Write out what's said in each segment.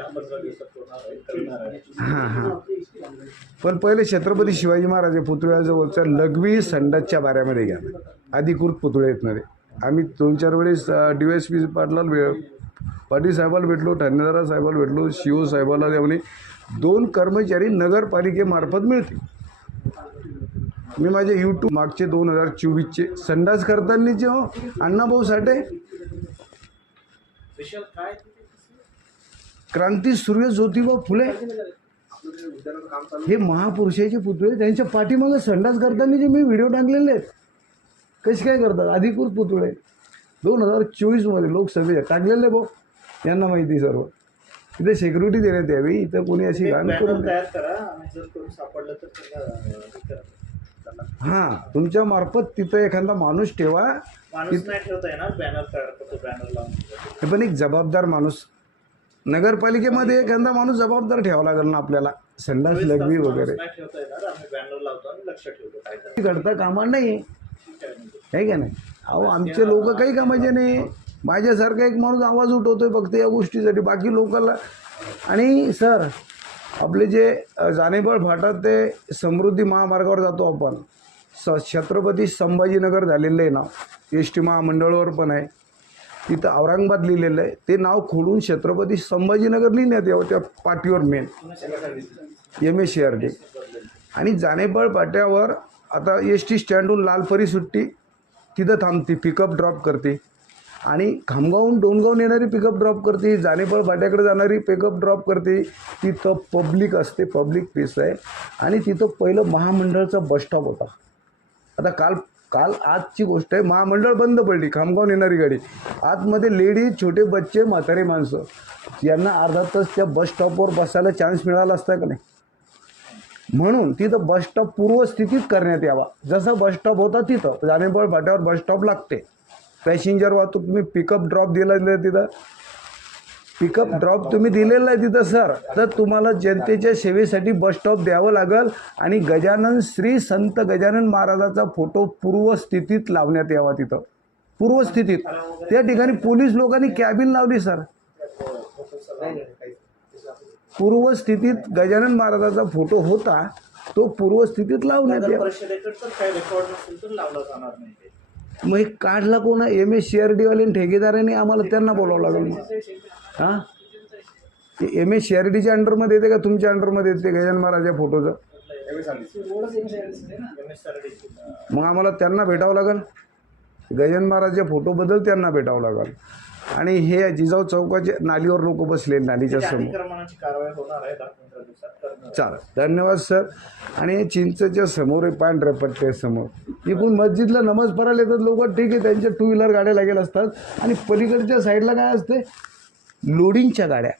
दहा पंधरा दिवसात होणार आहे करणार आहे हां हां. पण पहिले छत्रपती शिवाजी महाराज पुतळ्याजवळच्या लघवी संडासच्या बाऱ्यामध्ये घ्या अधिकृत पुतळे आहेत मध्ये आम्ही दोन चार वेळेस डी एस पी पाटला वेळ पाटील साहेबाला भेटलो ठाणेदार साहेबाला भेटलो शिव साहेबाला त्यामुळे दोन कर्मचारी नगरपालिकेमार्फत मिळतील. मी माझे यूट्यूब मागचे दोन हजार चोवीसचे संडास करतानाचे हो अण्णाभाऊ साठे. क्रांती सूर्य ज्योतिबा फुले हे महापुरुषाचे पुतळे त्यांच्या पाठीमागे संडास करताना जे मी व्हिडिओ टाकलेले आहेत कसे काय करतात? अधिकृत पुतळे दोन हजार चोवीसमध्ये लोकसभेच्या टाकलेले भाऊ यांना माहिती सर्व. इथे सिक्युरिटी देण्यात यावी इथं कोणी अशी घाण करून हे तुमच्या मार्फत तिथं एखादा माणूस ठेवा. पण एक जबाबदार माणूस नगरपालिकेमध्ये एखादा माणूस जबाबदार ठेवावा लागेल ना आपल्याला? संडास माणूस वगैरे. नाही ठेवता येणार आम्ही बॅनर लावतो आणि लक्ष ठेवतो काय करायचं ती करता कामा नाही. आहे का नाही? अहो आमचे लोक काही कामाचे नाही. माझ्यासारखा एक माणूस आवाज उठवतोय फक्त या गोष्टीसाठी. बाकी लोकांना आणि सर आपले जे जानेबळ फाटा ते समृद्धी महामार्गावर जातो आपण. स छत्रपती संभाजीनगर झालेलं आहे नाव एस टी महामंडळावर पण आहे. तिथं औरंगाबाद लिहिलेलं आहे. ते नाव खोडून छत्रपती संभाजीनगर लिहिण्यात यावं त्या पाठीवर main M S C R D आणि जानेपळ पाट्यावर आता एस टी स्टँडहून लालपरी सुट्टी तिथं थांबते पिकअप ड्रॉप करते. आणि खामगावहून डोनगावून येणारी पिकअप ड्रॉप करते जानेपळ फाट्याकडे जाणारी पिकअप ड्रॉप करते. तिथं पब्लिक असते पब्लिक पीस आहे. आणि तिथं पहिलं महामंडळचा बसस्टॉप होता. आता काल काल आजची गोष्ट आहे महामंडळ बंद पडली खामगावून येणारी गाडी. आतमध्ये लेडीज छोटे बच्चे म्हातारे माणसं. यांना अर्धा तास त्या बस स्टॉपवर बसायला चान्स मिळाला असता का नाही? म्हणून तिथं बस स्टॉप पूर्वस्थितीत करण्यात यावा. जसा बस स्टॉप होता तिथं. जानेबळ फाट्यावर बस स्टॉप लागते. पॅसेंजर वाहतूक तुम्ही पिकअप ड्रॉप दिला तिथं. पिकअप ड्रॉप तुम्ही दिलेला आहे तिथं सर तर तुम्हाला जनतेच्या सेवेसाठी बस स्टॉप द्यावं लागेल आणि गजानन श्री संत गजानन महाराजाचा फोटो पूर्वस्थितीत लावण्यात यावा तिथं. पूर्वस्थितीत. त्या ठिकाणी पोलीस लोकांनी कॅबिन लावली सर पूर्वस्थितीत गजानन महाराजाचा फोटो होता तो पूर्वस्थितीत लावण्यात यावा. मग हे काढला कोण? एम एस सी आर डीवाले ठेकेदारांनी आम्हाला त्यांना बोलावं लागेल. मग हां? ते एम एस सी आर अंडरमध्ये येते का? तुमच्या अंडरमध्ये येते गजानन महाराजा फोटोचं मग आम्हाला त्यांना भेटावं लागेल. गजानन महाराजच्या फोटोबद्दल त्यांना भेटावं लागेल. आणि हे जिजाऊ चौकाचे नालीवर लोक बसले नालीच्या समोर. चाल धन्यवाद सर आणि चिंचच्या समोर आहे पांढऱ्या पट्ट्या समोर. इकून मस्जिदला नमाज पडायला येतात लोक. ठीक आहे त्यांच्या टू व्हीलर गाड्या लागेल असतात. आणि पलीकडच्या साईडला काय असते लोडिंगच्या गाड्या.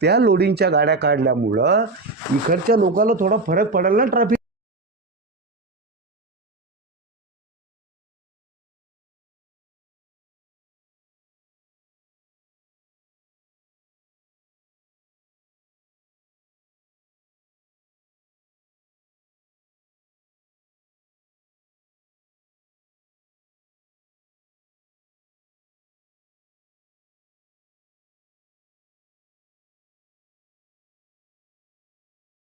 त्या लोडिंगच्या गाड्या काढल्यामुळं इकडच्या लोकांना थोडा फरक पडेल ना ट्रॅफिक.